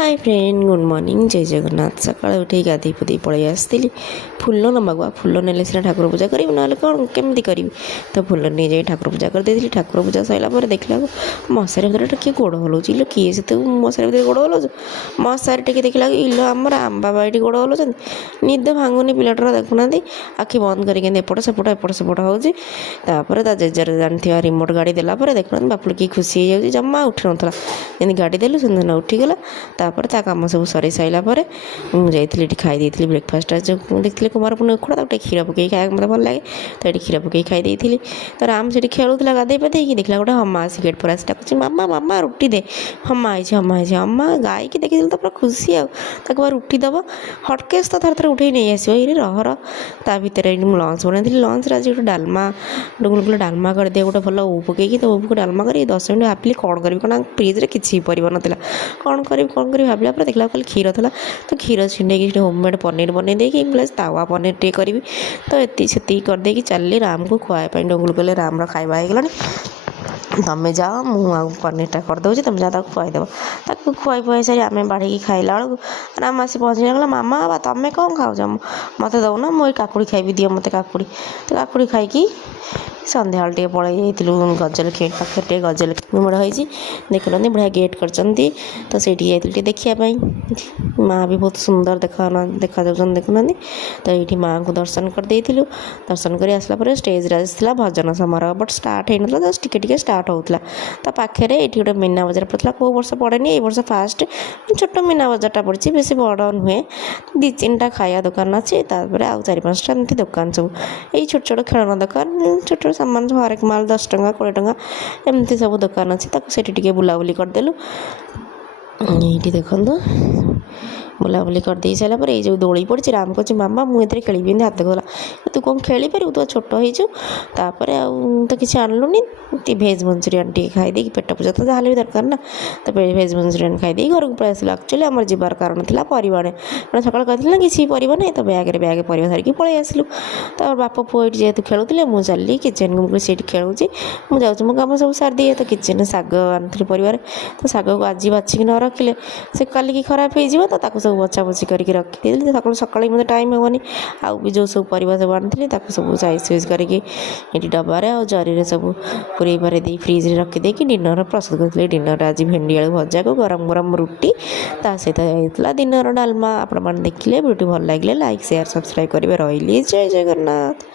Hi friend good morning जय जगन्नाथ। सकाଳେ उठे गाधे पुधे पलि आसती फुल नवा फुल नेले सीना ठाकुर पूजा करी ना कौन केमती करी तो फुल नहीं जाए ठाकुर पूजा कर देती। ठाकुर पूजा सरला देखला मशारी भर किए गोड़ हलाऊँ इलो किए से मशारी भर गोड़ हलाऊ मशारी टे देखला इलो आमर आम बाबा ये गोड़ हलाऊँ निद भांगुनी पिलाटर देखुना आखि बंद करके एपट सेपट होपर ता जेजर जानी रिमोट गाड़ी देला देखुना बापुड़ कि खुशी हो जाए जमा उठी नाला जमी गाड़ी देलु से उठीगला तापर ता काम सब सरी सारा मुझे खाई ब्रेकफास्ट जो देखते कुमार पूर्ण उखड़ा तो क्षीर पकई खाया मतलब भल लगे तो ये क्षीर पकई खाई तो राम से खेलूला गाधे पाधे देखला गोटे हमा आसी गेट पर आसी डाकुची मामा मामा रुटी दे हमा आई हमा गाई की देखी तो पूरा खुशी आगे रुटी दब हटकेस तो थर थर उठे नहीं आसो ये रहर ता भर लंच बनाई लंच आज गोटे डालमा डुंगुल डालमा कर दिए गोटे भल ऊ पकईकी तो ऊँ को डालमा कर 10 मिनट भाविली कौन करी कौन फ्रिज किसी परिवा नाला कौन करी भाविला देखला कल क्षीर था तो क्षीर छिंडे होममेड पनीर बनई देकी प्लस तावा पनीर टे करी तो ये करदे चलि राम को खुआई डुंगुल कहले राम खाଇବା ହେଇଗଲାଣି तमें जाओ मुझे पनीरटा करदे तुम जा खुआईदेव ताकू खुआई खुआई सारी आम बाढ़ी खाइला बेलू राम आसी पहुँची गला मामा बा तुम्हें कौन खाऊ मत दौना मुझे काकुड़ी खाई दिए मत काकुड़ी तो काकुड़ी खाई सन्ध्या टे पलि गजलक्ष्मी पाखे टे गजलक्ष्मी मेढ़ होती देखुना बढ़िया गेट कर तो से देखापी माँ भी बहुत सुंदर देखा देखुना तो ये माँ को दर्शन कर दर्शन कर आसला स्टेज आसला भजन समारोह बट स्टार्ट होना जस्ट टिके स्टार्ट होता तो पाखे ये गोटे मीना बजार पड़ता कौ वर्ष पड़ेनि ये वर्ष फास्ट छोट मीना बजारटा पड़ी बेस बड़ नुहे 2-3टा खाया दुकान अच्छे आउ 4-5टा एमती दुकान सब ये छोट छोट खेलना दुकान छोट सामान सब हरेक माल 10 टंका 20 टंका एमती सब दुकान अच्छे बुलाबुली करदेलु ये देखो बुलाबुली कर दे सारा ये जो दोली पड़ी राम कह मामा मुझे खेल हाथ गला तू कौन खेल पारू तू छोट होपर तो किसी आणलुनि भेज मंचूरियन टे खाई पेट पूजा तो जहाँ भी दरकार ना तो भेज मंचूरियन खाई घर को पलि आसलु एक्चुअली आम जीवार कारण था परिवा मैंने सकाल कहती ना किसी परिवा नहीं तो बैग परिवा धरिकी पलि आसलु तो बाप पुआ ये जेहतु खेलुले मुझे चलि किचेन को से खेलुची मुझे मो कम सब सार दिए तो किचेन शाग आनी परिवार तो शाग को आज बाछिकी न रखिले से कालिकी खराब हो सब बचा बची करके रखी सकाल मत टाइम हेनी आउ भी जो सब परिवा सब आनी सब साइज साइज करके डबारे आ जरी सब पूरे बारे दे फ्रिज रखिदे डिनर प्रस्तुत करते डिनर आज भेंडी आलू भजा को गरम गरम रुटी ता सहित होता डिनर डालमा आपण देखिले वीडियो भल लगे लाइक शेयर सब्सक्राइब करेंगे रही जय जगन्नाथ।